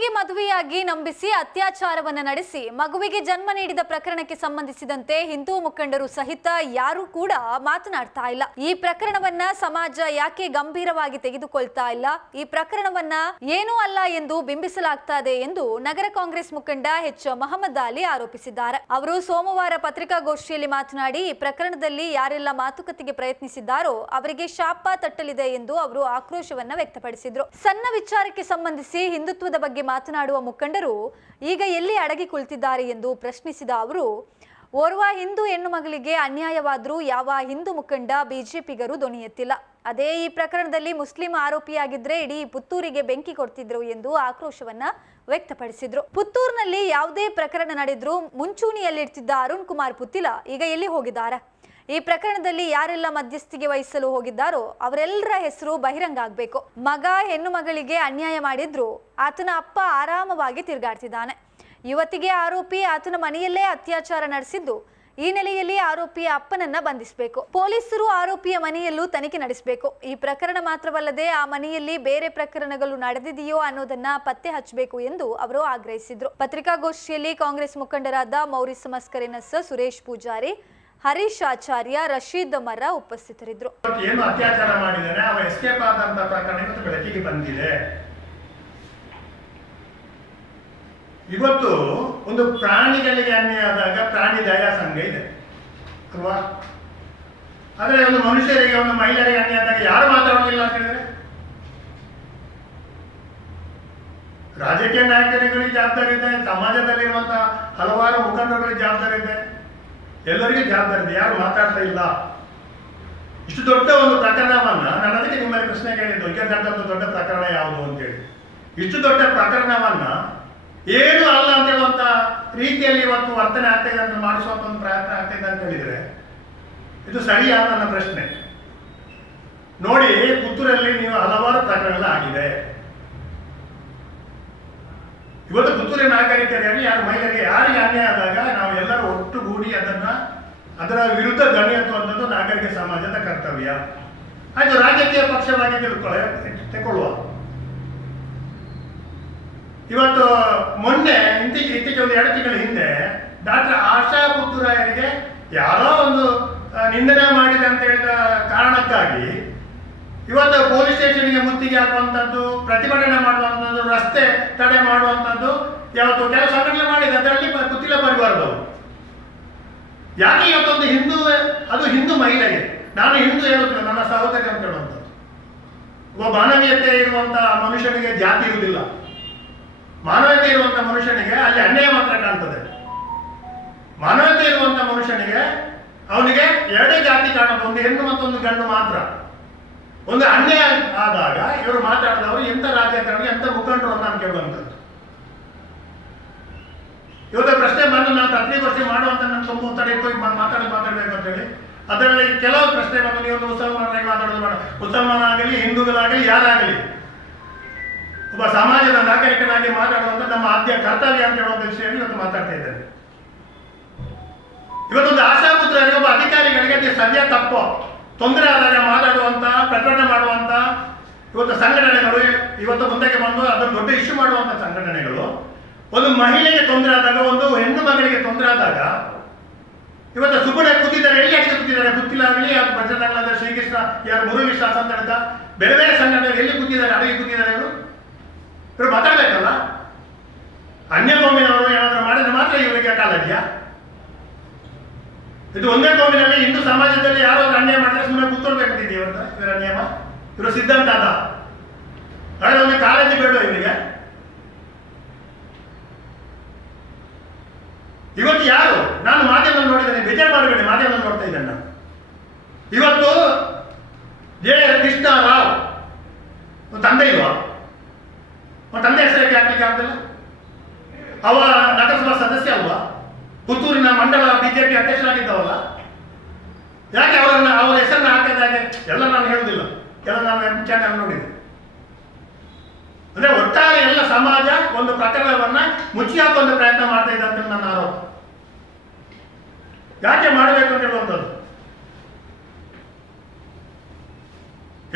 ಯುವತಿಗೆ ಮದುವೆಯಾಗಿ ನಂಬಿಸಿ ಅತ್ಯಾಚಾರವನ್ನ ನಡೆಸಿ ಮಗುವಿಗೆ ಜನ್ಮ ನೀಡಿದ ಪ್ರಕರಣಕ್ಕೆ ಸಂಬಂಧಿಸಿದಂತೆ ಹಿಂದೂ ಮುಖಂಡರು ಸಹಿತ ಯಾರೂ ಕೂಡ ಮಾತನಾಡ್ತಾ ಇಲ್ಲ. ಈ ಪ್ರಕರಣವನ್ನ ಸಮಾಜ ಯಾಕೆ ಗಂಭೀರವಾಗಿ ತೆಗೆದುಕೊಳ್ತಾ ಇಲ್ಲ? ಈ ಪ್ರಕರಣವನ್ನ ಏನೂ ಅಲ್ಲ ಎಂದು ಬಿಂಬಿಸಲಾಗ್ತಾ ಇದೆ ಎಂದು ನಗರ ಕಾಂಗ್ರೆಸ್ ಮುಖಂಡ ಎಚ್ ಮೊಹಮ್ಮದ್ ಅಲಿ ಆರೋಪಿಸಿದ್ದಾರೆ. ಅವರು ಸೋಮವಾರ ಪತ್ರಿಕಾಗೋಷ್ಠಿಯಲ್ಲಿ ಮಾತನಾಡಿ, ಈ ಪ್ರಕರಣದಲ್ಲಿ ಯಾರೆಲ್ಲ ಮಾತುಕತೆಗೆ ಪ್ರಯತ್ನಿಸಿದ್ದಾರೋ ಅವರಿಗೆ ಶಾಪ ತಟ್ಟಲಿದೆ ಎಂದು ಅವರು ಆಕ್ರೋಶವನ್ನ ವ್ಯಕ್ತಪಡಿಸಿದ್ರು. ಸಣ್ಣ ವಿಚಾರಕ್ಕೆ ಸಂಬಂಧಿಸಿ ಹಿಂದುತ್ವದ ಬಗ್ಗೆ ಮಾತನಾಡುವ ಮುಖಂಡರು ಈಗ ಎಲ್ಲಿ ಅಡಗಿ ಕುಳಿತಿದ್ದಾರೆ ಎಂದು ಪ್ರಶ್ನಿಸಿದ ಅವರು, ಓರ್ವ ಹಿಂದೂ ಹೆಣ್ಣು ಮಗಳಿಗೆ ಅನ್ಯಾಯವಾದರೂ ಯಾವ ಹಿಂದೂ ಮುಖಂಡ ಬಿಜೆಪಿಗರು ಧ್ವನಿ ಎತ್ತಿಲ್ಲ. ಅದೇ ಈ ಪ್ರಕರಣದಲ್ಲಿ ಮುಸ್ಲಿಂ ಆರೋಪಿಯಾಗಿದ್ರೆ ಇಡೀ ಪುತ್ತೂರಿಗೆ ಬೆಂಕಿ ಕೊಡ್ತಿದ್ರು ಎಂದು ಆಕ್ರೋಶವನ್ನ ವ್ಯಕ್ತಪಡಿಸಿದ್ರು. ಪುತ್ತೂರಿನಲ್ಲಿ ಯಾವುದೇ ಪ್ರಕರಣ ನಡೆದ್ರೂ ಮುಂಚೂಣಿಯಲ್ಲಿರ್ತಿದ್ದ ಅರುಣ್ ಕುಮಾರ್ ಪುತ್ತಿಲ ಈಗ ಎಲ್ಲಿ ಹೋಗಿದ್ದಾರೆ? ಈ ಪ್ರಕರಣದಲ್ಲಿ ಯಾರೆಲ್ಲ ಮಧ್ಯಸ್ಥಿಗೆ ವಹಿಸಲು ಹೋಗಿದ್ದಾರೋ ಅವರೆಲ್ಲರ ಹೆಸರು ಬಹಿರಂಗ ಆಗ್ಬೇಕು. ಮಗ, ಹೆಣ್ಣು ಮಗಳಿಗೆ ಅನ್ಯಾಯ ಮಾಡಿದ್ರು, ಆತನ ಅಪ್ಪ ಆರಾಮವಾಗಿ ತಿರುಗಾಡ್ತಿದ್ದಾನೆ. ಯುವತಿಗೆ ಆರೋಪಿ ಆತನ ಮನೆಯಲ್ಲೇ ಅತ್ಯಾಚಾರ ನಡೆಸಿದ್ದು, ಈ ನೆಲೆಯಲ್ಲಿ ಆರೋಪಿಯ ಅಪ್ಪನನ್ನ ಬಂಧಿಸಬೇಕು. ಪೊಲೀಸರು ಆರೋಪಿಯ ಮನೆಯಲ್ಲೂ ತನಿಖೆ ನಡೆಸಬೇಕು. ಈ ಪ್ರಕರಣ ಮಾತ್ರವಲ್ಲದೆ ಆ ಮನೆಯಲ್ಲಿ ಬೇರೆ ಪ್ರಕರಣಗಳು ನಡೆದಿದೆಯೋ ಅನ್ನೋದನ್ನ ಪತ್ತೆ ಹಚ್ಚಬೇಕು ಎಂದು ಅವರು ಆಗ್ರಹಿಸಿದ್ರು. ಪತ್ರಿಕಾಗೋಷ್ಠಿಯಲ್ಲಿ ಕಾಂಗ್ರೆಸ್ ಮುಖಂಡರಾದ ಮೌರಿಸ್ ಮಸ್ಕರಿನಸ್ ಸುರೇಶ್ ಪೂಜಾರಿ ಹರೀಶ್ ಆಚಾರ್ಯ, ರಶೀದ್ ಮರ ಉಪಸ್ಥಿತರಿದ್ದರು. ಏನು ಅತ್ಯಾಚಾರ ಮಾಡಿದರೆ ಅವ ಎಸ್ಕೇಪ್ ಆದಂತ ಪ್ರಕರಣ ಇವತ್ತು ಬೆಳಕಿಗೆ ಬಂದಿದೆ. ಇವತ್ತು ಒಂದು ಪ್ರಾಣಿಗಳಿಗೆ ಅನ್ಯಾಯ ಆದಾಗ ಪ್ರಾಣಿ ದಯಾ ಸಂಘ ಇದೆ. ಅಲ್ವಾ? ಆದರೆ ಒಂದು ಮನುಷ್ಯರಿಗೆ, ಒಂದು ಮಹಿಳೆಯರಿಗೆ ಅನ್ಯಾಯ ಆದಾಗ ಯಾರು ಮಾತಾಡೋದಿಲ್ಲ ಅಂತ ಹೇಳಿದ್ರೆ? ರಾಜಕೀಯ ನಾಯಕರಿಗಳಿಗೆ ಜವಾಬ್ದಾರಿ ಇದೆ, ಸಮಾಜದಲ್ಲಿರುವಂತಹ ಹಲವಾರು ಮುಖಂಡಗಳಿಗೆ ಜವಾಬ್ದಾರಿ ಇದೆ. ಎಲ್ಲರಿಗೂ ಜವಾಬ್ದಾರಿ ಇದೆ ಯಾರು ಮಾತಾಡ್ತಾ ಇಲ್ಲ? ಇಷ್ಟು ದೊಡ್ಡ ಒಂದು ಪ್ರಕರಣವನ್ನ ನಾನು ಅದಕ್ಕೆ ನಿಮ್ಮಲ್ಲಿ ಪ್ರಶ್ನೆ ಕೇಳಿದ್ದು ಒಂದು ದೊಡ್ಡ ಪ್ರಕರಣ ಯಾವುದು ಅಂತೇಳಿ. ಇಷ್ಟು ದೊಡ್ಡ ಪ್ರಕರಣವನ್ನ ಏನು ಅಲ್ಲ ಅಂತ ಹೇಳುವಂತ ರೀತಿಯಲ್ಲಿ ಇವತ್ತು ವರ್ತನೆ ಆಗ್ತಾ ಇದೆ ಅಂತ ಮಾಡಿಸುವಂತ ಒಂದು ಪ್ರಯತ್ನ ಆಗ್ತಾ ಇದೆ ಅಂತ ಹೇಳಿದ್ರೆ, ಇದು ಸರಿಯಾ ನನ್ನ ಪ್ರಶ್ನೆ? ನೋಡಿ, ಪುತ್ತೂರಲ್ಲಿ ನೀವು ಹಲವಾರು ಪ್ರಕರಣಗಳು ಆಗಿದೆ ಇವತ್ತು ಪುತ್ತೂರಿನ ನಾಗರಿಕರಲ್ಲಿ ಯಾರು ಮಹಿಳೆಯರಿಗೆ ಯಾರಿಗೆ ಅನ್ಯಾಯ ಆದಾಗ ನಾವು ಎಲ್ಲರೂ ಒಟ್ಟುಗೂಡಿ ಅದನ್ನ ಅದರ ವಿರುದ್ಧ ಧ್ವನಿ ಎತ್ತುವಂಥದ್ದು ನಾಗರಿಕ ಸಮಾಜದ ಕರ್ತವ್ಯ. ಆಯ್ತು, ರಾಜಕೀಯ ಪಕ್ಷವಾಗಿ ತಿಳ್ಕೊಳ್ಳ ತಗೊಳ್ಳುವ ಇವತ್ತು ಮೊನ್ನೆ ಇಂತಿಗೆ ಇತ್ತೀಚೆ ಒಂದು ಎರಡು ತಿಂಗಳ ಹಿಂದೆ, ಡಾಕ್ಟರ್ ಆಶಾ ಪುತ್ತೂರಾಯರಿಗೆ ಯಾರೋ ಒಂದು ನಿಂದನೆ ಮಾಡಿದೆ ಅಂತ ಹೇಳಿದ ಕಾರಣಕ್ಕಾಗಿ ಇವತ್ತು ಪೊಲೀಸ್ ಸ್ಟೇಷನ್ಗೆ ಮುತ್ತಿಗೆ ಹಾಕುವಂಥದ್ದು, ಪ್ರತಿಭಟನೆ ಮಾಡುವಂಥದ್ದು, ರಸ್ತೆ ತಡೆ ಮಾಡುವಂಥದ್ದು, ಯಾವತ್ತು ಕೆಲವು ಸಂಘಟನೆ ಮಾಡಿದೆ, ಅದರಲ್ಲಿ ಕುತ್ತಿಲ ಬರಬಾರ್ದು ಯಾಕೆ ಇವತ್ತೊಂದು ಹಿಂದೂ, ಅದು ಹಿಂದೂ ಮಹಿಳೆಗೆ? ನಾನು ಹಿಂದೂ ಹೇಳುತ್ತೇನೆ, ನನ್ನ ಸಹೋದರಿ ಅಂತ ಹೇಳುವಂಥದ್ದು. ಒಬ್ಬ ಮಾನವೀಯತೆ ಇರುವಂತಹ ಮನುಷ್ಯನಿಗೆ ಜಾತಿ ಇರುವುದಿಲ್ಲ. ಮಾನವೀಯತೆ ಇರುವಂತ ಮನುಷ್ಯನಿಗೆ ಅಲ್ಲಿ ಅನ್ಯಾಯ ಮಾತ್ರ ಕಾಣ್ತದೆ. ಮಾನವೀಯತೆ ಇರುವಂತ ಮನುಷ್ಯನಿಗೆ ಅವನಿಗೆ ಎರಡೇ ಜಾತಿ ಕಾಣೋದು ಒಂದು ಹೆಣ್ಣು ಮತ್ತೊಂದು ಗಂಡು ಮಾತ್ರ. ಒಂದು ಅನ್ಯಾಯ ಆದಾಗ ಇವರು ಮಾತಾಡಿದವರು ಎಂತ ರಾಜಕಾರಣಿ ಎಂತ ಮುಖಂಡರು ಅಂತ ನಾನು ಕೇಳುವಂಥದ್ದು ಇವತ್ತು ಪ್ರಶ್ನೆ ಬಂದು ನಾವು ವರ್ಷ ಮಾಡುವಂತ ನನ್ನ ತುಂಬ ಈಗ ಮಾ- ಮಾತಾಡಿ ಮಾತಾಡಬೇಕು ಅಂತ ಹೇಳಿ. ಅದರಲ್ಲಿ ಕೆಲವು ಪ್ರಶ್ನೆ ಬಂದು ನೀವು ಮುಸಲ್ಮಾನರಾಗಿ ಮಾತಾಡೋದು ಬೇಡ. ಮುಸಲ್ಮಾನ ಆಗಲಿ, ಹಿಂದೂಗಳಾಗಲಿ, ಯಾರಾಗಲಿ, ಒಬ್ಬ ಸಮಾಜದ ನಾಗರಿಕನಾಗಿ ಮಾತಾಡುವಂತ ನಮ್ಮ ಆದ್ಯ ಕರ್ತವ್ಯ ಅಂತ ಹೇಳುವಂತ ವಿಷಯವನ್ನು ಇವತ್ತು ಮಾತಾಡ್ತಾ ಇದ್ದೇನೆ. ಇವತ್ತೊಂದು ಆಶಾಪುತ್ರರಿಗೆ ಒಬ್ಬ ಅಧಿಕಾರಿಗಳಿಗೆ ಸದ್ಯ ತಪ್ಪು. ತೊಂದರೆ ಆದಾಗ ಮಾತಾಡುವಂತ ಪ್ರಕಟಣೆ ಮಾಡುವಂತ, ಇವತ್ತು ಸಂಘಟನೆಗಳು, ಇವತ್ತು ಮುಂದಕ್ಕೆ ಬಂದು ಅದನ್ನು ದೊಡ್ಡ ಇಶ್ಯೂ ಮಾಡುವಂತ ಸಂಘಟನೆಗಳು, ಒಂದು ಮಹಿಳೆಗೆ ತೊಂದರೆ ಆದಾಗ, ಒಂದು ಹೆಣ್ಣು ಮಗಳಿಗೆ ತೊಂದರೆ ಆದಾಗ, ಇವತ್ತು ಸುಬ್ಬಣ್ಣ ಕೂತಿದ್ದಾರೆ, ಎಲ್ಲಿ ಅಡಿಗೆ ಕೂತಿದ್ದಾರೆ ಗೊತ್ತಿಲ್ಲ, ಆಗಲಿ ಅದು ಭಜನಗಳಾದ ಶ್ರೀಕೃಷ್ಣ, ಯಾರು ಮುರುಘಿಶ್ವಾಸ ಅಂತ ಹೇಳಿದ ಬೇರೆ ಬೇರೆ ಸಂಘಟನೆಗಳು ಎಲ್ಲಿ ಕೂತಿದ್ದಾರೆ, ಅಡಿಗೆ ಕೂತಿದ್ದಾರೆ ಇವರು? ಇವರು ಮಾತಾಡ್ಬೇಕಲ್ಲ? ಅನ್ಯ ಕೋಮಿನವರು ಏನಾದರೂ ಮಾಡಿದ್ರೆ ಮಾತ್ರ ಇವರಿಗೆ ಕಾಲದ್ಯಾ ಇದು ಒಂದೇ ಕೋಮಿನಲ್ಲಿ ಹಿಂದೂ ಸಮಾಜದಲ್ಲಿ ಯಾರೋ ಒಂದು ಅನ್ಯಾಯ ಮಾಡಿದ್ರೆ ಸುಮ್ಮನೆ ಕೂತ್ಕೊಳ್ಬೇಕಂತಿದೆ ಇವರ ನಿಯಮ? ಇವರು ಸಿದ್ಧಾಂತ ಅದ ಹಾಗಾದ್ರೆ ಒಂದು ಕಾಳಜಿ ಬೇಡ ಇವರಿಗೆ. ಇವತ್ತು ಯಾರು? ನಾನು ಮಾಧ್ಯಮದಲ್ಲಿ ನೋಡಿದ್ದೇನೆ ಬೇಜಾರು ಮಾಡಬೇಡಿ ಮಾಧ್ಯಮದಲ್ಲಿ ನೋಡ್ತಾ ಇದ್ದೇನೆ ನಾನು. ಇವತ್ತು ಜೆ. ಕೃಷ್ಣ ರಾವ್ ತಂದೆ ಇಲ್ವಾ? ತಂದೆ ಹೆಸರಕ್ಕೆ ಹಾಕ್ಲಿಕ್ಕೆ ಆಗ್ತಿಲ್ಲ? ಅವ ನಗರಸಭಾ ಸದಸ್ಯ ಅಲ್ವಾ? ಪುತ್ತೂರಿನ ಮಂಡಲ ಬಿಜೆಪಿ ಅಧ್ಯಕ್ಷರಾಗಿದ್ದವಲ್ಲ? ಯಾಕೆ ಅವರನ್ನ ಅವರ ಹೆಸರನ್ನ ಹಾಕಿದಾಗ ಎಲ್ಲ ನಾನು ಹೇಳುವುದಿಲ್ಲ ಎಲ್ಲ ನಾನು ಎಂ ಚಾನಲ್ ನೋಡಿದೆ. ಅಂದರೆ ಒಟ್ಟಾರೆ ಎಲ್ಲ ಸಮಾಜ ಒಂದು ಪ್ರಕರಣವನ್ನ ಮುಚ್ಚಿ ಹಾಕುವಂಥ ಪ್ರಯತ್ನ ಮಾಡ್ತಾ ಇದೆ ಅಂತ ನನ್ನ ಆರೋಪ. ಯಾಕೆ ಮಾಡಬೇಕು ಅಂತ ಹೇಳುವಂಥದ್ದು?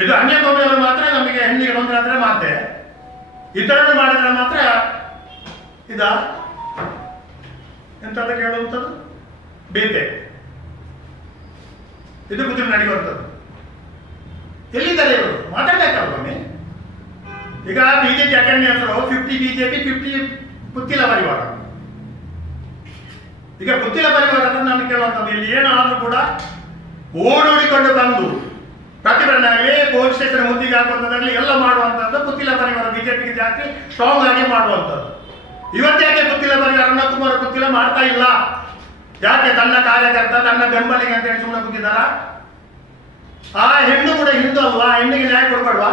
ಇದು ಅನ್ಯಭೂಮಿಯಲ್ಲಿ ಮಾತ್ರ ನಮಗೆ ಹೆಣ್ಣಿಗೆ ತೊಂದರೆ ಆದರೆ ಮಾತೆ ಇತರನ್ನು ಮಾಡಿದ್ರೆ ಮಾತ್ರ ಇದ? ಎಂತ ಕೇಳುವಂಥದ್ದು ಬೇತೆ. ಇದು ಕುದುರೆ ನಡೆಯುವಂಥದ್ದು. ಎಲ್ಲಿದ್ದಾರೆ ಇವರು? ಮಾತಾಡ್ತಕ್ಕಲ್ವೊಮ್ಮೆ ಈಗ ಬಿಜೆಪಿ ಅಕಾಡೆಮಿ ಹೆಸರು ಫಿಫ್ಟಿ ಬಿಜೆಪಿ ಫಿಫ್ಟಿ ಪುತ್ತಿಲ ಪರಿವಾರ. ಈಗ ಪುತ್ತಿಲ ಪರಿವಾರ ನಾನು ಕೇಳುವಂಥದ್ದು ಇಲ್ಲಿ ಏನಾದರೂ ಕೂಡ ಓಡೋಡಿಕೊಂಡು ಬಂದು ಪ್ರತಿಭಟನೆ ಆಗಲಿ ಪೊಲೀಸ್ ಸ್ಟೇಷನ್ ಮುತ್ತಿಗೆ ಎಲ್ಲ ಮಾಡುವಂಥದ್ದು ಪುತ್ತಿಲ ಪರಿವಾರ, ಬಿಜೆಪಿಗೆ ಜಾಸ್ತಿ ಸ್ಟ್ರಾಂಗ್ ಆಗಿ ಮಾಡುವಂಥದ್ದು. ಇವತ್ತೇ ಪುತ್ತಿಲ ಪರಿವಾರನ ಕುಮಾರ ಪುತ್ತಿಲ ಮಾಡ್ತಾ ಇಲ್ಲ? ಯಾಕೆ ತನ್ನ ಕಾರ್ಯಕರ್ತ ತನ್ನ ಬೆಂಬಲಿಗೆ ಅಂತ ಹೇಳಿ ಸುಮ್ಮನೆ ಆ ಹೆಣ್ಣು ಕೂಡ ಹಿಂದೂ ಅಲ್ವಾ? ಆ ಹೆಣ್ಣಿಗೆ ನ್ಯಾಯ ಕೊಡ್ಬೇಡವಾ?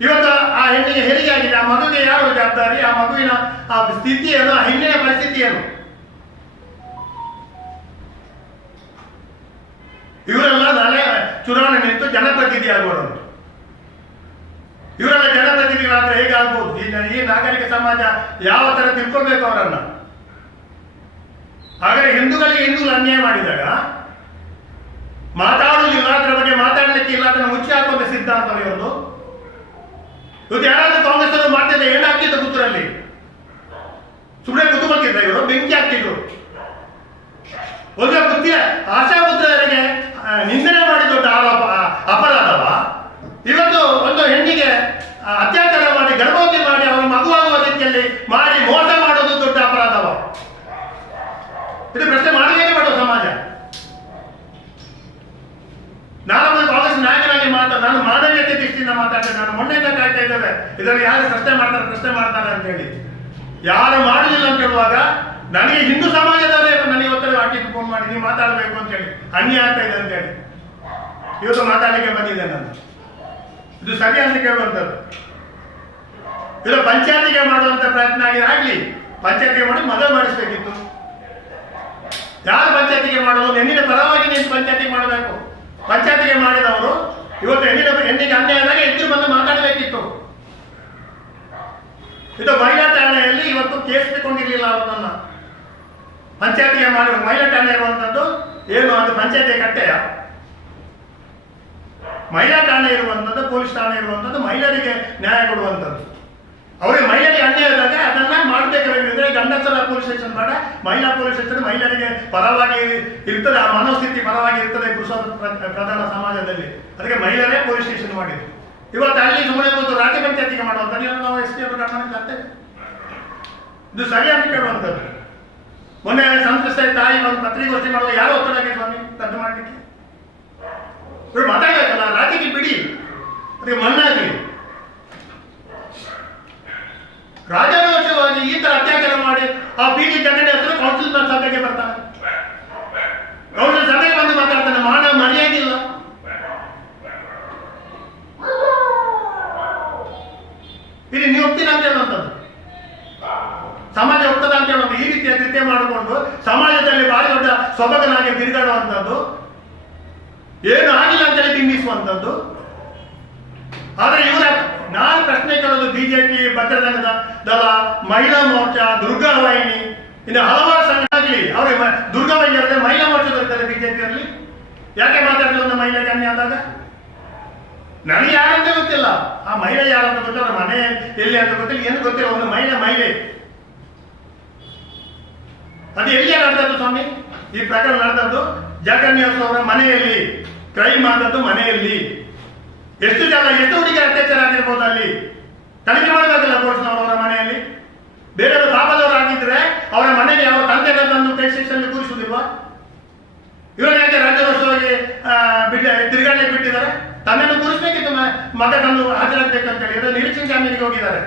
ಇವತ್ತು ಆ ಹೆಣ್ಣಿಗೆ ಹೆರಿಗೆ ಆಗಿದೆ. ಆ ಮಗುವಿಗೆ ಯಾರು ಜವಾಬ್ದಾರಿ? ಆ ಮಗುವಿನ ಆ ಸ್ಥಿತಿ ಏನು? ಆ ಹೆಣ್ಣಿನ ಪರಿಸ್ಥಿತಿ ಏನು? ಇವರೆಲ್ಲ ನಾಳೆ ಚುನಾವಣೆ ನಿಂತು ಜನಪ್ರತಿನಿಧಿ ಆಗ್ಬೋದು ಇವರೆಲ್ಲ ಜನಪ್ರತಿನಿಧಿಗಳಾದ್ರೆ ಹೇಗಾಗ್ಬೋದು? ಈ ನಾಗರಿಕ ಸಮಾಜ ಯಾವ ತರ ತಿಳ್ಕೊಬೇಕು ಅವರನ್ನ? ಆದರೆ ಹಿಂದೂಗಳಿಗೆ ಹಿಂದೂ ಅನ್ಯಾಯ ಮಾಡಿದಾಗ ಮಾತಾಡುವುದಿಲ್ಲ ಅದರ ಬಗ್ಗೆ ಮಾತಾಡಲಿಕ್ಕಿಲ್ಲ ಅದನ್ನು ಮುಚ್ಚಿ ಹಾಕುವಂತ ಸಿದ್ಧಾಂತ ಇವರು ಇವತ್ತು ಯಾರಾದ್ರೂ ಕಾಂಗ್ರೆಸ್ ಅವರು ಮಾಡ್ತಿದ್ದ ಏನು ಹಾಕ್ತಿದ್ದ ಪುತ್ತೂರಲ್ಲಿ? ಸುಮ್ಮನೆ ಕುತುಂಬಕ್ಕಿದ್ದ ಇವರು? ಬೆಂಕಿ ಹಾಕ್ತಿದ್ರು. ಒಂದು ಕೃತ್ಯ ಆಶಾ ಪುತ್ರರಿಗೆ ನಿಂದನೆ ಮಾಡಿ ದೊಡ್ಡ ಆರೋಪ ಅಪರಾಧವ? ಇವತ್ತು ಒಂದು ಹೆಣ್ಣಿಗೆ ಅತ್ಯಾಚಾರ ಮಾಡಿ ಗರ್ಭವತಿ ಮಾಡಿ ಅವನು ಮಗುವಾಗುವ ರೀತಿಯಲ್ಲಿ ಮಾಡಿ ಮೋಸ ಇದನ್ನು ಯಾರು ಪ್ರಶ್ನೆ ಮಾಡ್ತಾರೆ ಪ್ರಶ್ನೆ ಮಾಡ್ತಾರೆ ಅಂತ ಹೇಳಿ. ಯಾರು ಮಾಡಲಿಲ್ಲ ಅಂತ ಹೇಳುವಾಗ, ನನಗೆ ಹಿಂದೂ ಸಮಾಜದವರೇ ನನಗೆ ಒತ್ತಡ ಹಾಕಿದ್ದು ಫೋನ್ ಮಾಡಿ, ನೀವು ಮಾತಾಡಬೇಕು ಅಂತ ಹೇಳಿ. ಅನ್ಯ ಆಗ್ತಾ ಇದೆ ಅಂತ ಹೇಳಿ. ಇವತ್ತು ಮಾತಾಡಲಿಕ್ಕೆ ಬಂದಿದೆ ನಾನು. ಇದು ಸರಿ ಅಂತ ಕೇಳುವಂಥದ್ದು. ಇದು ಪಂಚಾಯತಿಗೆ ಮಾಡುವಂಥ ಪ್ರಯತ್ನ ಆಗಿ ಆಗಲಿ, ಪಂಚಾಯತಿಗೆ ಮಾಡಿ ಮದುವೆ ಮಾಡಿಸ್ಬೇಕಿತ್ತು. ಯಾರು ಪಂಚಾಯತಿಗೆ ಮಾಡೋದು ಹೆಣ್ಣಿನ ಪರವಾಗಿ ನೀನು ಪಂಚಾಯತಿಗೆ ಮಾಡಬೇಕು. ಪಂಚಾಯತಿಗೆ ಮಾಡಿದವರು, ಇವತ್ತು ಹೆಣ್ಣಿನ ಹೆಣ್ಣಿಗೆ ಅನ್ಯಾಯದಾಗ ಎದ್ದು ಬಂದು ಮಾತಾಡಬೇಕಿತ್ತು. ಇದು ಮಹಿಳಾ ಠಾಣೆಯಲ್ಲಿ ಇವತ್ತು ಕೇಸ್ ತಗೊಂಡಿರ್ಲಿಲ್ಲ ಅವರನ್ನ ಪಂಚಾಯತಿಗೆ ಮಾಡಿರೋ ಮಹಿಳಾ ಠಾಣೆ ಇರುವಂಥದ್ದು ಏನು? ಅದು ಪಂಚಾಯತಿ ಕಟ್ಟೆಯ. ಮಹಿಳಾ ಠಾಣೆ ಇರುವಂಥದ್ದು ಪೊಲೀಸ್ ಠಾಣೆ ಇರುವಂಥದ್ದು ಮಹಿಳೆಯರಿಗೆ ನ್ಯಾಯ ಕೊಡುವಂಥದ್ದು ಅವರಿಗೆ ಮಹಿಳೆಗೆ ಅನ್ಯಾಯ ಇದ್ದಾಗ ಅದನ್ನ ಮಾಡಬೇಕಾದ್ರೆ ಗಂಡಸರ ಪೊಲೀಸ್ ಸ್ಟೇಷನ್ ಬೇಡ, ಮಹಿಳಾ ಪೊಲೀಸ್ ಸ್ಟೇಷನ್ ಮಹಿಳೆಯರಿಗೆ ಪರವಾಗಿ ಇರ್ತದೆ, ಆ ಮನೋಸ್ಥಿತಿ ಪರವಾಗಿ ಇರ್ತದೆ ಪುರುಷ ಪ್ರಧಾನ ಸಮಾಜದಲ್ಲಿ. ಅದಕ್ಕೆ ಮಹಿಳೆಯರೇ ಪೊಲೀಸ್ ಸ್ಟೇಷನ್ ಮಾಡಿದ್ರು. ಇವತ್ತು ಅಲ್ಲಿ ಸುಮ್ಮನೆ ಕೂತು ರಾಜ್ಯ ಪಂಚಾಯತಿಗೆ ಮಾಡುವಂಥ ನಾವು ಎಸ್ ಟಿ ಎಫ್ ಗಮನಕ್ಕೆ ಕತ್ತೆ ಇದು ಸರಿ ಅಂತ ಕೇಳುವಂಥದ್ದು. ಮೊನ್ನೆ ಸಂತಸ ತಾಯಿ ಒಂದು ಪತ್ರಿಕೋಷ್ಠಿ ಮಾಡುವ ಯಾರು ಒತ್ತಡಕ್ಕೆ ಸ್ವಾಮಿ? ತದ್ದು ಮಾಡಲಿಕ್ಕೆ? ಇವರು ಮಾತಾಡಬೇಕಲ್ಲ, ರಾಜ್ಯಕ್ಕೆ ಬಿಡಿ. ಅದಕ್ಕೆ ಮಣ್ಣಾಗಿ ರಾಜಾರೋಷವಾಗಿ ಈ ತರ ಅತ್ಯಾಚಾರ ಮಾಡಿ ಆ ಬೀದಿ ದಂಡನೆ ಹತ್ರ ಕೌನ್ಸಿಲ್ ಸಭೆಗೆ ಬರ್ತಾನೆ. ಕೌನ್ಸಿಲ್ ಸಭೆಗೆ ಬಂದು ಮಾತಾಡ್ತಾನೆ, ಮಾನ ಮರ್ಯಾದಿಲ್ಲ ಇಲ್ಲಿ ನೀವು ಒಪ್ತೀರ ಅಂತ ಹೇಳುವಂಥದ್ದು. ಸಮಾಜ ಒಪ್ತದ ಅಂತ ಹೇಳುವಂಥ ಈ ರೀತಿಯ ಕೃತ್ಯ ಮಾಡಿಕೊಂಡು ಸಮಾಜದಲ್ಲಿ ಭಾರಿ ದೊಡ್ಡ ಸೊಬಗನಾಗಿ ತಿರುಗಾಡುವಂಥದ್ದು ಏನು ಆಗಿಲ್ಲ ಅಂತ ಹೇಳಿ ಬಿಂಬಿಸುವಂಥದ್ದು ಆದರೆ ಇವರ ನಾನು ಪ್ರಶ್ನೆ ಕೇಳೋದು ಬಿಜೆಪಿ ಭದ್ರದಂಗದ ದಲ ಮಹಿಳಾ ಮೋರ್ಚಾ, ದುರ್ಗಾ ವಾಹಿನಿ. ಇನ್ನು ಹಲವಾರು ಸಂಘಗಳಲ್ಲಿ ಆಗಲಿ ಅವರಿಗೆ ದುರ್ಗಾ ವಾಹಿನಿ ಮಹಿಳಾ ಮೋರ್ಚಾ ದೊರೆತಾರೆ ಬಿಜೆಪಿಯಲ್ಲಿ ಯಾಕೆ ಮಾತಾಡ್ತಾರೆ ಒಂದು ಮಹಿಳೆಗೆ ಅನ್ಯ ಅಂದಾಗ? ನನಗೆ ಯಾರಂತ ಗೊತ್ತಿಲ್ಲ. ಆ ಮಹಿಳೆ ಯಾರಂತ ಗೊತ್ತಿಲ್ಲ ಮನೆ ಎಲ್ಲಿ ಅಂತ ಗೊತ್ತಿಲ್ಲ. ಏನು ಗೊತ್ತಿಲ್ಲ, ಒಂದು ಮಹಿಳೆ ಮಹಿಳೆ. ಅದು ಎಲ್ಲಿ ನಡೆದದ್ದು ಸ್ವಾಮಿ? ಈ ಪ್ರಕರಣ ನಡೆದದ್ದು ಜಗನ್ಯಾಸ್ ಅವರ ಮನೆಯಲ್ಲಿ ಕ್ರೈಮ್ ಆದದ್ದು ಮನೆಯಲ್ಲಿ. ಎಷ್ಟು ಜನ ಎಷ್ಟು ಹುಡುಗಿ ಅತ್ಯಾಚಾರ ಆಗಿರ್ಬೋದು ಅಲ್ಲಿ? ತನಿಖೆ ಮಾಡಬೇಕಲ್ಲ ಪೊಲೀಸ್ನವರು ಅವರ ಮನೆಯಲ್ಲಿ? ಬೇರೆಯವರು ಬಾಬಾದವರು ಆಗಿದ್ರೆ ಅವರ ಮನೆಯಲ್ಲಿ ಅವರ ತಂದೆ ಬಂದು ಕೈ ಶಿಕ್ಷಣ ಕೂರಿಸುವುದಿಲ್ವಾ? ಇವರು ಯಾಕೆ ರಾಜ್ಯೋತ್ಸವಕ್ಕೆ ಬಿಟ್ಟ ತಿರುಗಾಟಕ್ಕೆ ಬಿಟ್ಟಿದ್ದಾರೆ? ತನ್ನನ್ನು ಉಳಿಸ್ಬೇಕಿತ್ತು ಮಗನನ್ನು ಹಾಜರಾಗಬೇಕಂತ ಹೇಳಿ ಅದನ್ನು ನಿರೀಕ್ಷಣೆ ಜಾಮೀನಿಗೆ ಹೋಗಿದ್ದಾರೆ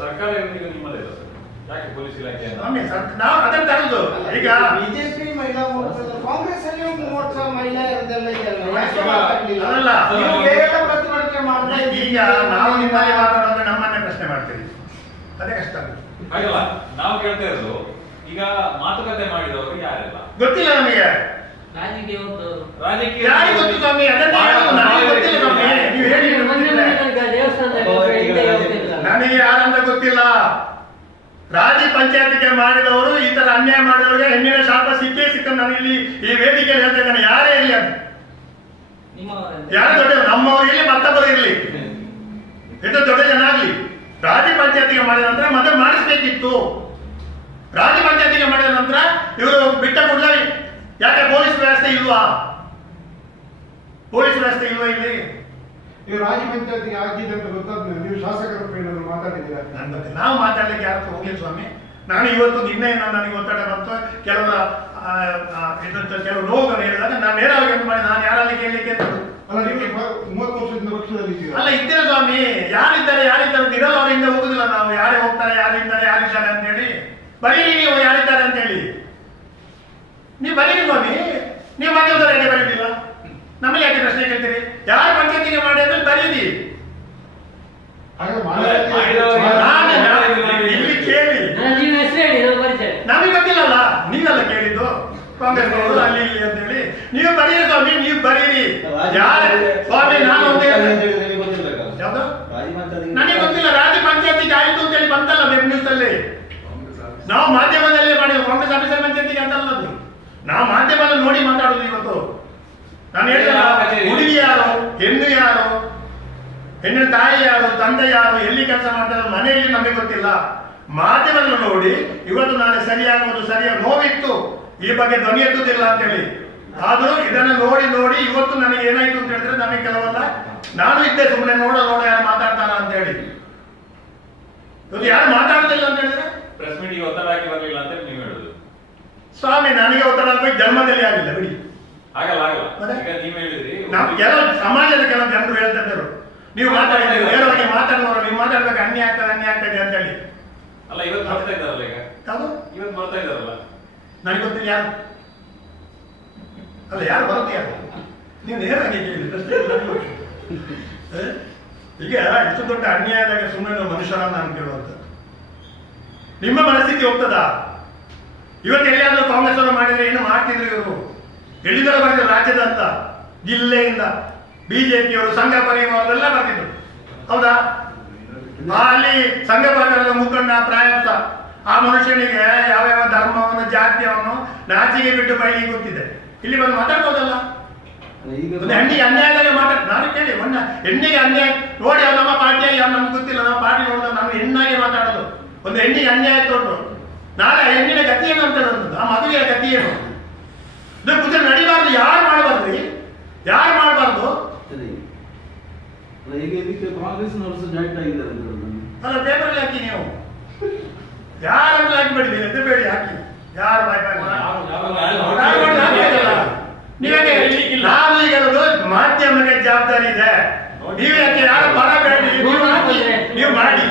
ಸರ್ಕಾರ ಯಾಕೆ ಪೊಲೀಸ್ ಇಲಾಖೆ ಈಗ ಬಿಜೆಪಿ ಮಹಿಳಾ ಮೋರ್ಚಾ ಕಾಂಗ್ರೆಸ್ ಅಲ್ಲಿ ಮೋರ್ಚಾ ಮಹಿಳಾ ಇರೋದೆಲ್ಲ ಪ್ರತಿಭಟನೆ ಈಗ ನಾವು ಮಾತಾಡೋದು ನಮ್ಮನ್ನ ಪ್ರಶ್ನೆ ಮಾಡ್ತೀರಿ. ಅದೇ ಕಷ್ಟ ಹಾಗಲ್ಲ ನಾವು ಕೇಳ್ತಾ ಇರೋದು ಈಗ ಮಾತುಕತೆ ಮಾಡಿದವರು ಯಾರೆಲ್ಲ? ಗೊತ್ತಿಲ್ಲ ನಮಗೆ. ನನಗೆ ಗೊತ್ತಿಲ್ಲ ನನಗೆ ಯಾರಂತ ಗೊತ್ತಿಲ್ಲ. ರಾಜಿ ಪಂಚಾಯತಿಗೆ ಮಾಡಿದವರು ಈ ತರ ಅನ್ಯಾಯ ಮಾಡಿದವರಿಗೆ ಹೆಣ್ಣಿನ ಶಾಪ ಸಿಕ್ಕೇ ಸಿಕ್ಕ ನಾನು ಇಲ್ಲಿ ಈ ವೇದಿಕೆಯಲ್ಲಿ ಹೇಳ್ತಾ ಇದ್ದೇನೆ. ಯಾರೇ ಇರಲಿ ಅಂತ ಯಾರು ದೊಡ್ಡ ನಮ್ಮವರು ಇರಲಿ ಮತ್ತೊಬ್ಬರು ಇರಲಿ. ಇದು ದೊಡ್ಡ ಜನ ಆಗ್ಲಿ. ರಾಜ್ಯ ಪಂಚಾಯತಿಗೆ ಮಾಡಿದ ನಂತರ ಮತ್ತೆ ಮಾಡಿಸ್ಬೇಕಿತ್ತು. ರಾಜ್ಯ ಪಂಚಾಯತಿಗೆ ಮಾಡಿದ ನಂತರ ಇವರು ಬಿಟ್ಟ ಕೂಡಲೇ ಯಾಕೆ ಪೊಲೀಸ್ ವ್ಯವಸ್ಥೆ ಇಲ್ವಾ? ಪೊಲೀಸ್ ವ್ಯವಸ್ಥೆ ಇಲ್ವಾ ಇಲ್ಲಿ? ನೀವು ರಾಜ್ಯ ಪಂಚಾಯತಿಗೆ ಆಗಿದೆ ಅಂತ ಗೊತ್ತಾದ್ಮೇಲೆ ನೀವು ಶಾಸಕರ ಏನಾದರೂ ಮಾತಾಡಿದ್ದೀರಾ? ನಾವು ಮಾತಾಡ್ಲಿಕ್ಕೆ ಯಾರು ಹೋಗಿಲ್ಲ ಸ್ವಾಮಿ. ನಾನು ಇವತ್ತು ನಿನ್ನೆ ನಾನು ನನಗೆ ಒತ್ತಡ ಬಂತು. ಕೆಲವರ ಕೆಲವು ನೋವುಗಳು ಹೇಳಿದಾಗ ನಾನು ನೇರವಾಗಿ ಅಂತ ಮಾಡಿ ನಾನು ಯಾರಲ್ಲಿ ಕೇಳಲಿಕ್ಕೆ ಅಂತ. ಅಲ್ಲ ನೀವು ಇಪ್ಪ- ಮೂವತ್ತು ವರ್ಷದಿಂದ ಪಕ್ಷದಲ್ಲಿ ಇದ್ದೀರಾ? ಅಲ್ಲ ಇದ್ದೀರ ಸ್ವಾಮಿ ಯಾರಿದ್ದಾರೆ ಯಾರಿದ್ದಾರೆ ಅಂತ ಇರಲ್ಲ ಅವರಿಂದ ಹೋಗುದಿಲ್ಲ ನಾವು. ಯಾರೇ ಹೋಗ್ತಾರೆ ಯಾರಿದ್ದಾರೆ ಯಾರಿದ್ದಾರೆ ಅಂತ ಹೇಳಿ. ಬರೀ ನೀವು ಯಾರಿದ್ದಾರೆ ಅಂತ ಹೇಳಿ. ನೀವು ಬರೀರಿ ಸ್ವಾಮಿ. ನೀವು ಮಾಡಿದ್ರೆ ಯಾಕೆ ಬರೀಲಿಲ್ಲ ನಮಗೆ ಯಾಕೆ ಪ್ರಶ್ನೆ ಕೇಳ್ತೀರಿ? ಯಾರು ಪಂಚಾಯತಿಗೆ ಮಾಡಿ ಅಂದ್ರೆ ಬರೀದಿ ಇಲ್ಲಿ ಕೇಳಿ. ನಮಗೆ ಗೊತ್ತಿಲ್ಲಲ್ಲ ನೀವೆಲ್ಲ ಕೇಳಿದ್ದು. ಕಾಂಗ್ರೆಸ್ ಅಲ್ಲಿ ಇಲ್ಲಿ ಅಂತ ಹೇಳಿ. ನೀವು ಬರೀರಿ ಸ್ವಾಮಿ ನೀವು ಬರೀರಿ. ಯಾರು? ಸ್ವಾಮಿ ನಾನು ಒಂದೇ ನನಗೆ ಗೊತ್ತಿಲ್ಲ ರಾಜ್ಯ ಪಂಚಾಯತಿಗೆ ಆಯ್ತು ಅಂತ ಹೇಳಿ ಬಂತಲ್ಲ ವೆಬ್ ನ್ಯೂಸ್ ಅಲ್ಲಿ. ನಾವು ಮಾಧ್ಯಮದಲ್ಲಿ ಮಾಡಿದ್ವಿ ಕಾಂಗ್ರೆಸ್ ಆಫೀಸರ್ ಪಂಚಾಯತಿಗೆ ಅಂತಲ್ಲ ಅದು. ನಾವು ಮಾಧ್ಯಮದಲ್ಲಿ ನೋಡಿ ಮಾತಾಡೋದು ಇವತ್ತು. ನಾನು ಹೇಳಿದ ಹುಡುಗಿ ಯಾರು ಹೆಣ್ಣು ಯಾರು ಹೆಣ್ಣಿನ ತಾಯಿ ಯಾರು ತಂದೆ ಯಾರು ಎಲ್ಲಿ ಕೆಲಸ ಮಾಡ್ತಾರೆ ಮನೆಯಲ್ಲಿ ನಮಗೆ ಗೊತ್ತಿಲ್ಲ. ಮಾಧ್ಯಮದಲ್ಲಿ ನೋಡಿ ಇವತ್ತು ನಾನು ಸರಿಯಾಗುವುದು ಸರಿಯಾಗಿ ನೋವಿತ್ತು. ಈ ಬಗ್ಗೆ ಧ್ವನಿ ಎತ್ತುವುದಿಲ್ಲ ಅಂತ ಹೇಳಿ ಆದರೂ ಇದನ್ನ ನೋಡಿ ನೋಡಿ ಇವತ್ತು ನನಗೆ ಏನಾಯ್ತು ಅಂತ ಹೇಳಿದ್ರೆ ನನಗೆ ಕೆಲವಲ್ಲ. ನಾನು ಇದ್ದೆ ಸುಮ್ಮನೆ ನೋಡ ನೋಡ ಯಾರು ಮಾತಾಡ್ತಾನ ಅಂತ ಹೇಳಿ. ಇವತ್ತು ಯಾರು ಮಾತಾಡ್ತಿಲ್ಲ ಅಂತ ಹೇಳಿದ್ರೆ? ಪ್ರೆಸ್ ಮೀಟಿಂಗ್ ಒತ್ತಡ ಹಾಕಿ ಬರಲಿಲ್ಲ ಅಂತ ನೀವು ಹೇಳುದು. ಸ್ವಾಮಿ ನನಗೆ ಒತ್ತಡ ಹಾಕಿ ಜನ್ಮದಲ್ಲಿ ಆಗಿಲ್ಲ ಬಿಡಿ. ಆಗಲ್ಲ ಆಗಲ್ಲ ನೀವ್ ಹೇಳಿದ್ರಿ. ನಾವು ಕೆಲವು ಸಮಾಜದ ಕೆಲವು ಜನರು ಹೇಳ್ತಾ ಇದ್ದರು ನೀವು ಮಾತಾಡಿದ್ರೆ ನೇರವಾಗಿ ಮಾತಾಡುವವರು ನೀವು ಮಾತಾಡ್ಬೇಕು ಅನ್ಯ ಆಗ್ತದೆ ಅನ್ಯ ಆಗ್ತದೆ ಅಂತ ಹೇಳಿ. ಅಲ್ಲ ಇವತ್ತು ಬರ್ತಾ ಇದ್ದಾರಲ್ಲ ಈಗ? ಇವತ್ತು ಬರ್ತಾ ಇದ್ದಾರಲ್ಲ? ನನಗೆ ಗೊತ್ತಿಲ್ಲ ಯಾರು. ಅಲ್ಲ, ಯಾರು ಬರುತ್ತೆ? ಯಾರು ನೀವು ನೇರವಾಗಿ ಕೇಳಿ ಪ್ರಶ್ನೆ ಈಗ ಇಷ್ಟು ದೊಡ್ಡ ಅನ್ಯಾಯದಾಗ ಸುಮ್ಮನೆ ಮನುಷ್ಯರ ನಾನು ಕೇಳುವಂತ ನಿಮ್ಮ ಮನಸ್ಥಿತಿ ಹೋಗ್ತದಾ ಇವತ್ತು ಎಲ್ಲಿಯಾದ್ರೂ ಕಾಂಗ್ರೆಸ್ ಅವರು ಮಾಡಿದ್ರೆ ಏನು ಮಾಡ್ತಿದ್ರು ಇವರು? ಎಲ್ಲಿಂದ ಬರ್ತಿದ್ರು ರಾಜ್ಯದ ಅಂತ, ಜಿಲ್ಲೆಯಿಂದ. ಬಿಜೆಪಿಯವರು ಸಂಘ ಪರಿವಾರದೆಲ್ಲ ಬರ್ತಿದ್ರು. ಹೌದಾ? ಅಲ್ಲಿ ಸಂಘ ಪರಿವಾರದ ಮುಖಂಡ ಪ್ರಾಯಸ ಆ ಮನುಷ್ಯನಿಗೆ ಯಾವ್ಯಾವ ಧರ್ಮವನ್ನು, ಜಾತಿಯನ್ನು ನಾಚಿಗೆ ಬಿಟ್ಟು ಬೈಲಿ ಗೊತ್ತಿದೆ. ಇಲ್ಲಿ ಬಂದು ಮಾತಾಡ್ಬೋದಲ್ಲ? ಒಂದು ಹೆಣ್ಣಿಗೆ ಅನ್ಯಾಯದಾಗ ಮಾತಾಡ್ ನಾನು ಕೇಳಿ ಮೊನ್ನ ಹೆಣ್ಣಿಗೆ ಅನ್ಯಾಯ ನೋಡಿ ಅವ್ರು ನಮ್ಮ ಪಾರ್ಟಿಯಾಗಿ ಅವ್ರು ನಮ್ಗೆ ಗೊತ್ತಿಲ್ಲ ನಮ್ಮ ಪಾರ್ಟಿ ನೋಡಿದ್ರೆ ನಾನು ಹೆಣ್ಣಾಗಿ ಮಾತಾಡೋದು. ಒಂದು ಹೆಣ್ಣಿಗೆ ಅನ್ಯಾಯ ತೊಗೊಂಡು ನಾಳೆ ಹೆಣ್ಣಿನ ಗತಿ ಏನು ಅಂತ ಹೇಳೋದು. ಆ ಮದುವೆಯ ಗತಿ ಏನು? ಇದು ಕುದುರೆ ನಡಿಬಾರ್ದು. ಯಾರು ಮಾಡಬಾರ್ದು ಯಾರು ಮಾಡಬಾರ್ದು? ಈಗ ಇದಕ್ಕೆ ಕಾಂಗ್ರೆಸ್ನವರು ಸಹ ಜಾಯಿಂಟ್ ಆಗಿದ್ದಾರೆ. ಅಲ್ಲ ಪೇಪರ್ ಹಾಕಿ ನೀವು. ಯಾರನ್ನು ಎದ್ದು ಬೇಡಿ ಹಾಕಿ. ಯಾರು ಬಾಯ್ ಬಾಯ್ ನೀವೇ ನಾನು ಈಗ ಮಾಧ್ಯಮಕ್ಕೆ ಜವಾಬ್ದಾರಿ ಇದೆ. ನೀವೇ ಯಾರು ಬರಬೇಡಿ? ನೀವು ಮಾಡಿ.